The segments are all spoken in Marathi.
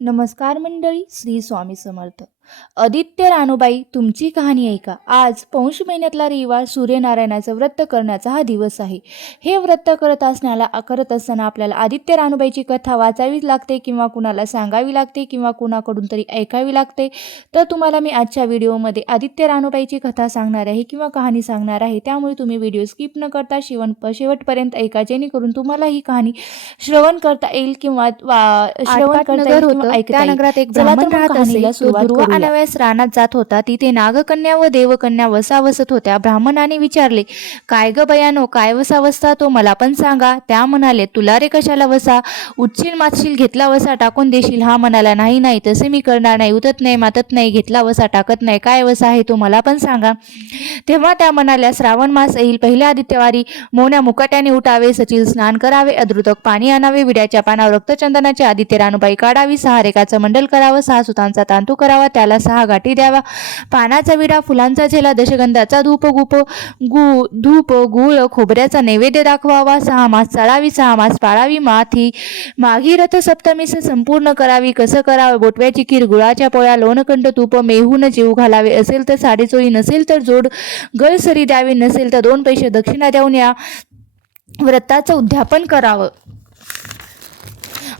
नमस्कार मंडळी, श्री स्वामी समर्थ. आदित्य रानूबाई, तुमची कहाणी ऐका. आज पौष महिन्यातला रविवार, सूर्यनारायणाचं व्रत करण्याचा हा दिवस आहे. हे व्रत करत असताना आपल्याला आदित्य रानूबाईची कथा वाचावी लागते किंवा कुणाला सांगावी लागते किंवा कुणाकडून तरी ऐकावी लागते. तर तुम्हाला मी आजच्या व्हिडिओमध्ये आदित्य रानूबाईची कथा सांगणार आहे किंवा कहाणी सांगणार आहे. त्यामुळे तुम्ही व्हिडिओ स्किप न करता शेवटपर्यंत ऐका, जेणेकरून तुम्हाला ही कहाणी श्रवण करता येईल किंवा श्रवण करता येईल किंवा ऐकता येईल. नगरात एक चला तर ब्राह्मण मग राहत कहाणीला असे. सुरुवात करूया. अनाव्यास रानात जात होता. तिथे नागकन्या व देवकन्या वसावसत होत्या. ब्राह्मणाने विचारले, काय ग बयानो, काय वसावसता तो मला पण सांगा. त्या म्हणाले, तुला रे कशाला वसा, उठशील मातशील घेतला वसा टाकून देशील. हा म्हणाला, नाही नाही तसे मी करणार नाही, उतत नाही मातत नाही, घेतला वसा टाकत नाही. काय वसा आहे तो मला पण सांगा. तेव्हा त्या म्हणाल्या, श्रावण मास येईल, पहिल्या आदित्यवारी मोन्या मुकाट्याने उठावे, सचिल स्नान करावे, अद्रुतक पाणी आणावे, विड्याच्या पानावर रक्तचंदनाचे आदित्य रानूबाई काढावी, 6 रेखाचं मंडल करावं, 6 सुतांचा तांतू करावा, त्याला 6 गाठी द्यावा, पानाचा विडा, फुलांचा झेला, दशगंधाचा धूप गुळ खोबऱ्याचा नैवेद्य दाखवावा, 6 मास चाळावी, 6 मास पाळावी, माघी रथ सप्तमीस संपूर्ण करावी. कसं करावं, बोटव्याची खीर, गुळाच्या पोळ्या, लोणकंठ, तूप, मेहून जेऊ घालावे, असेल तर साडेचोळी, नसेल तर जोड गळसरी द्यावी, नसेल तर 2 पैसे दक्षिणा देऊन या व्रताचं उद्यापन करावं.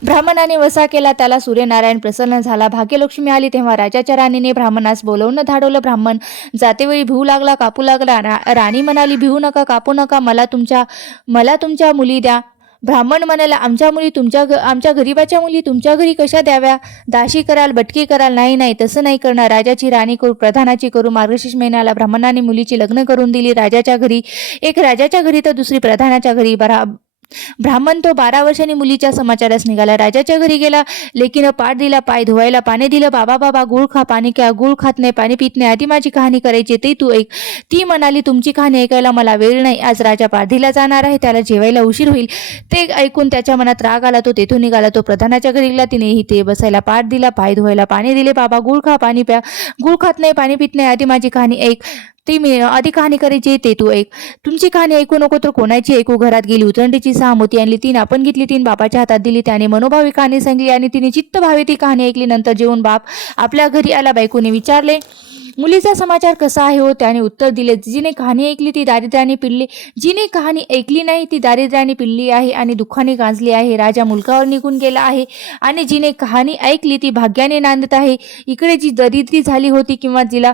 ब्राह्मणाने वसा केला, त्याला सूर्यनारायण प्रसन्न झाला, भाग्यलक्ष्मी आली. तेव्हा राजाच्या राणीने ब्राह्मणास बोलवून धाडवलं. ब्राह्मण जातेवेळी भिवू लागला, कापू लागला. राणी म्हणाली, भिवू नका, कापू नका, मला तुमच्या मुली द्या. ब्राह्मण म्हणाला, आमच्या गरीबाच्या मुली तुमच्या घरी कशा द्याव्या, दाशी कराल, बटकी कराल. नाही नाही तसं नाही करणार, राजाची राणी करू, प्रधानाची करू. मार्गशीर्ष महिन्याला ब्राह्मणाने मुलीची लग्न करून दिली. राजाच्या घरी, एक राजाच्या घरी तर दुसरी प्रधानाच्या घरी. ब्राह्मण तो 12 वर्षांनी मुलीच्या समाचारास निघाला. राजाच्या घरी गेला, लेकीनं पाठ दिला, पाय धुवायला पाणी दिलं. बाबा गुळ खा, पाणी क्या, गुळ खात नाही, पाणी पित नाही, आधी माझी कहाणी करायची ते तू ऐक. ती म्हणाली, तुमची कहाणी ऐकायला मला वेळ नाही, आज राजा पारधीला जाणार आहे, त्याला जेवायला उशीर होईल. ते ऐकून त्याच्या मनात राग आला. तो तेथून निघाला. तो प्रधानाच्या घरी गेला. तिनेही ते बसायला पाठ दिला, पाय धुवायला पाणी दिले. बाबा गुळ खा, पाणी प्या, गुळ खात नाही, पाणी पित नाही, आधी माझी कहाणी ऐक. ती मी आधी कहाणी करायची ते तू ऐक. तुमची कहाणी ऐकू नको तर कोणाची ऐकू. घरात गेली, उतरंडीची 6 मोती आणली, 3 आपण घेतली, 3 बापाच्या हातात दिली. त्याने मनोभावी कहाणी सांगली आणि तिने चित्त भावे ती कहाणी ऐकली. नंतर जेवून बाप आपल्या घरी आला. बायकोने विचारले, मुलीचा समाचार कसा आहे हो. त्याने उत्तर दिले, जिने कहाणी ऐकली ती दारिद्र्याने पिल्ली, जिने कहाणी ऐकली नाही ती दारिद्र्याने पिल्ली आहे आणि दुःखाने गांजली आहे. राजा मुलकावर निघून गेला आहे आणि जिने कहाणी ऐकली ती भाग्याने नांदत आहे. इकडे जी दरिद्री झाली होती किंवा जिला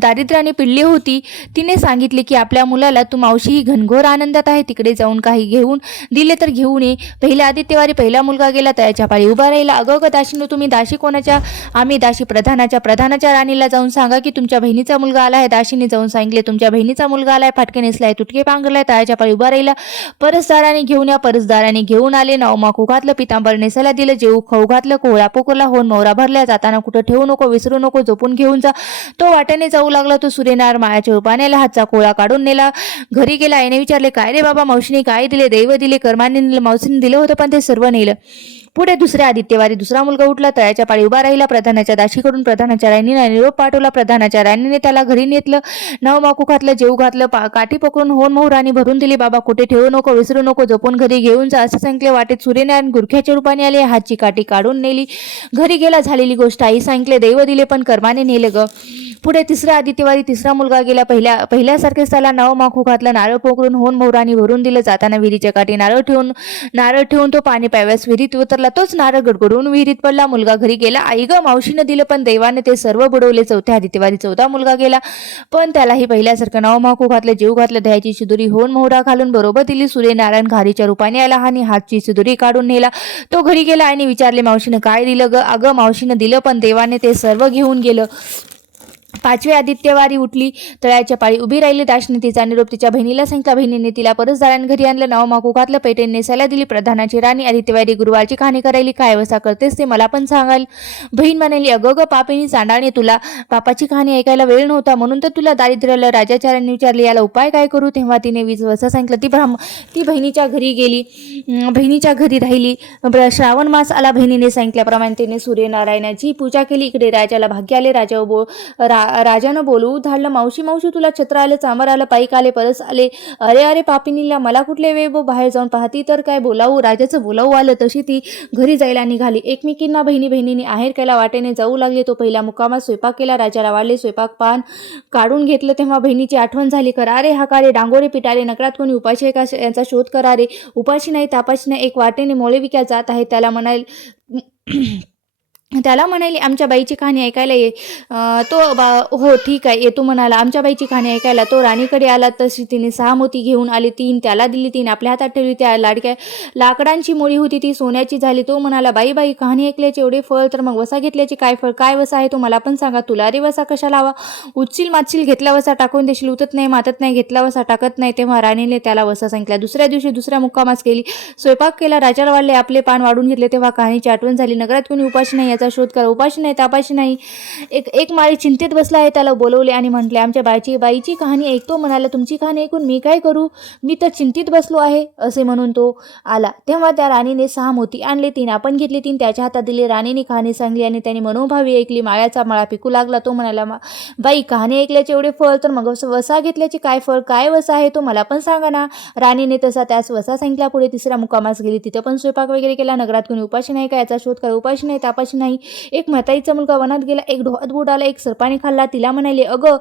दारिद्र्याने पिळली होती, तिने सांगितले की आपल्या मुलाला तू मावशी ही घनघोर आनंदात आहे, तिकडे जाऊन काही घेऊन दिले तर घेऊन ये. पहिल्या आदित्यवारी पहिला मुलगा गेला, त्याच्या पाळी उभा राहिला. अगं दाशीनो, तुम्ही दाशी कोणाच्या. आम्ही दाशी प्रधानाच्या राणीला जाऊन सांगा की तुमच्या बहिणीचा मुलगा आला आहे. दाशीने जाऊन सांगितले, तुमच्या बहिणीचा मुलगा आलाय, फाटके नेसलाय, तुटके पांघरलाय, तळ्याच्या पाळी उभा राहिला, परसदाराने घेऊन या. परसदाराने घेऊन आले. नवमाकू घातलं, पितांबर नेसायला दिलं, जेऊ खाऊ घातलं, कोहळा पोकरला, होऊन मोहरा भरल्या. जाताना कुठं ठेवू नको, विसरू नको, जपून घेऊन जा. तो वाट्याने जाऊ लागला. तो सूर्यनारायण मायाच्या रूपाने हातचा कोळा काढून नेला. घरी गेला. आईने विचारले, काय रे बाबा, मावशीने काय दिले. दैव दिले, कर्माने दिलं, मावशीने दिलं होतं पण ते सर्व नेलं. पुढे दुसऱ्या आदित्यवारी दुसरा मुलगा उठला, तळ्याच्या पाळी उभा राहिला. प्रधानाच्या दाशीकडून प्रधानाच्या राणीने निरोप पाठवला. प्रधानाच्या राणीने त्याला घरी नेतलं, नवमाकू घातलं, जेऊ घातलं, काठी पकडून होन मोहरानी भरून दिली. बाबा कुठे ठेवू नको, विसरू नको, जपून घरी घेऊन जा असं सांगितले. वाटेत सूर्यनारायण गुरख्याच्या रूपाने आले, हातची काठी काढून नेली. घरी गेला. झालेली गोष्ट आई सांगितले. दैव दिले पण कर्माने नेले ग. पुढे तिसऱ्या आदित्यवारी तिसरा मुलगा गेला. पहिल्यासारखेच त्याला नवमाकू घातलं, नारळ पोकरून होन मोहरानी भरून दिलं. जाताना विहिरीच्या काठी नारळ ठेवून तो पाणी प्याव्यास विहिरीत उतरला. तोच नारळ गडगडून विहिरीत पडला. मुलगा घरी गेला. आई ग, मावशीनं दिलं पण दैवाने ते सर्व बुडवले. चौथ्या आदित्यवारी चौथा मुलगा गेला, पण त्यालाही पहिल्यासारखं नवमाकू घातलं, जेऊ घातलं, दह्याची शिदुरी होन मोहरा घालून बरोबर दिली. सूर्यनारायण घारीच्या रूपाने आला आणि हातची शिदुरी काढून नेला. तो घरी गेला आणि विचारले, मावशीनं काय दिलं ग. अगं मावशीनं दिलं पण देवाने ते सर्व घेऊन गेलं. 5वी आदित्यवारी उठली. तळ्याच्या पाळी उभी राहिली. दाशीने तिचा निरोप तिच्या बहिणीला सांगितला. बहिणीने तिला परसदाराने घरी आणलं. नवमाकू घातलं, पेटेने नेसायला दिली. प्रधानाची राणी आदित्यवारी गुरुवारची कहाणी करायली. काय वसा करतेस ते मला पण सांगाल. बहीण म्हणाली, अगं ग पापिनी चांडाणी, तुला बापाची कहाणी ऐकायला वेळ नव्हता म्हणून तर तुला दारिद्र्याला. राजाच्या राणी विचारले, याला उपाय काय करू. तेव्हा तिने वसा सांगितलं. ती बहिणीच्या घरी गेली, बहिणीच्या घरी राहिली. श्रावण मास आला. बहिणीने सांगितल्याप्रमाणे तिने सूर्यनारायणाची पूजा केली. इकडे राजाला भाग्य आले. राजानं बोलवू धाडलं. मावशी मावशी तुला छत्र आलं, चांबार आलं, पाईक आले, परस आले. अरे अरे पापिनीला मला कुठले वेळ बाहेर जाऊन पाहती तर काय बोलावू. राजाचं बोलावू आलं. तशी ती घरी जायला निघाली. एकमेकींना बहिणींनी आहेर केला. वाटेने जाऊ लागले. तो पहिला मुक्कामात स्वयंपाक केला. राजाला वाढले. स्वयंपाक पान काढून घेतलं तेव्हा बहिणीची आठवण झाली. करा रे हाकारे, डांगोरे पिटारे, नकळात कोणी उपाशी आहे का यांचा शोध करा रे. उपाशी नाही तापाशी नाही, एक वाटेने मोळे विक्या जात आहे. त्याला म्हणाली आमच्या बाईची कहाणी ऐकायला ये. हो ठीक आहे येतो म्हणाला. आमच्या बाईची कहाणी ऐकायला तो राणीकडे आला. तशी तिने 6 मोती घेऊन आली. 3 त्याला दिली, 3 आपल्या हातात ठेवली. त्या लाकडांची मोळी होती ती सोन्याची झाली. तो म्हणाला बाई कहाणी ऐकल्याचे एवढे फळ, तर मग वसा घेतल्याचे काय फळ, काय वसा आहे तो मला पण सांगा. तुला रे वसा कशाला हवा. उचशील माचशील, घेतला वसा टाकून देशील, उतत नाही मातत नाही, घेतला वसा टाकत नाही. तेव्हा राणीने त्याला वसा सांगितला. दुसऱ्या दिवशी दुसऱ्या मुक्कामास केली. स्वयंपाक केला. राजाला वाढले. आपले पान वाढून घेतले. तेव्हा कहाणीची आठवण झाली. नगरात कोणी उपाशी नाही याचा शोध करा. उपाशी नाही तापाशी नाही. एक माळी चिंतेत बसला आहे. त्याला बोलवले आणि म्हटले आमच्या बाईची कहाणी ऐकतो. म्हणाला तुमची कहाणी ऐकून मी काय करू, मी तर चिंतित बसलो आहे. असे म्हणून तो आला. तेव्हा त्या राणीने 6 मोती आणले. 3 आपण घेतले, 3 त्याच्या हातात दिले. राणीने कहाणी सांगली आणि त्याने मनोभावी ऐकली. माळ्याचा मळा पिकू लागला. तो म्हणाला बाई कहाणी ऐकल्याचे एवढे फळ, तर मग वसा घेतल्याचे काय फळ, काय वसा आहे तो मला पण सांगा ना. राणीने तसा त्यास वसा सांगितला. पुढे तिसऱ्या मुक्कामास गेली. तिथं पण स्वयंपाक वगैरे केला. नगरात कोणी उपाशी नाही का याचा शोध करा. उपाशी नाही तापाशी नाही. एक म्हातारीचा मुलगा वनात गेला. एक डोहात बुडाला. एक सर्पाने खाल्ला. तिला म्हणाली अगं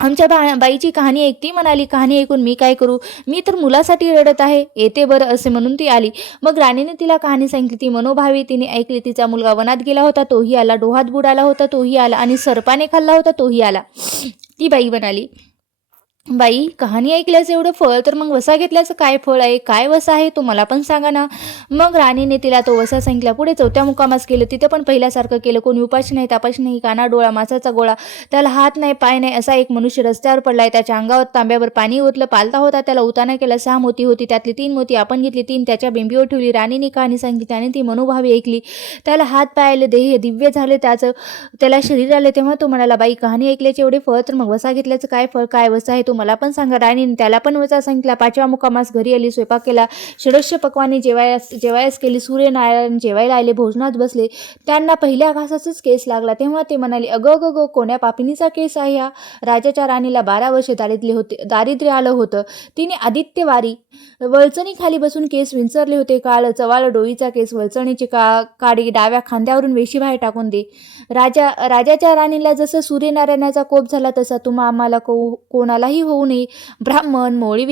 आमच्या बाईची कहाणी ऐकती. म्हणाली कहाणी ऐकून मी काय करू, मी तर मुलासाठी रडत आहे. येते बरं असे म्हणून ती आली. मग राणीने तिला कहाणी सांगितली. ती मनोभावी तिने ऐकली. तिचा मुलगा वनात गेला होता तोही आला. डोहात बुडाला होता तोही आला. आणि सर्पाने खाल्ला होता तोही आला. ती बाई म्हणाली बाई कहाणी ऐकल्याचं एवढं फळ, तर मग वसा घेतल्याचं काय फळ आहे, काय वसा आहे तो मला पण सांगा ना. मग राणीने तिला तो वसा सांगितला. पुढे 4थ्या मुक्कामास केलं. तिथे पण पहिल्यासारखं केलं. कोणी उपाशी नाही तापाशी नाही, काना डोळा मासाचा गोळा, त्याला हात नाही पाय नाही असा एक मनुष्य रस्त्यावर पडलाय. त्याच्या अंगावर तांब्यावर पाणी ओतलं. पालता होता. त्याला उताना केला. 6 मोती होती. त्यातली 3 मोती आपण घेतली. 3 त्याच्या बिंबीवर ठेवली. राणीने कहाणी सांगितली. त्याने ती मनोभावी ऐकली. त्याला हात पायाले देह दिव्य झाले. त्याला शरीर आले. तेव्हा तो म्हणाला बाई कहाणी ऐकल्याचे एवढे फळ, तर मग वसा घेतल्याचं काय फळ, काय वसा आहे तो मला पण सांगा. राणीने त्याला पण वसा सांगितला. 5व्या मुक्कामास घरी आली. स्वयंपाक केला. षडक्ष पक्वाने जेवायस केली. सूर्यनारायण जेवायला आले. भोजनात बसले. त्यांना पहिल्या घासाचाच केस लागला. तेव्हा ते म्हणाले अगं कोण्या पापिनीचा केस आहे हा. राजाच्या राणीला 12 वर्षे दारिद्र्य आलं होतं. तिने आदित्यवारी वळचणी खाली बसून केस विंचरले होते. काळ चवाळ डोईचा केस वळचणीची काडी डाव्या खांद्यावरून वेशीबाहेर टाकून दे. राजाच्या राणीला जसं सूर्यनारायणाचा कोप झाला तसा तुम्हा आम्हाला कोणालाही होऊ नये. ब्राह्मण मोळी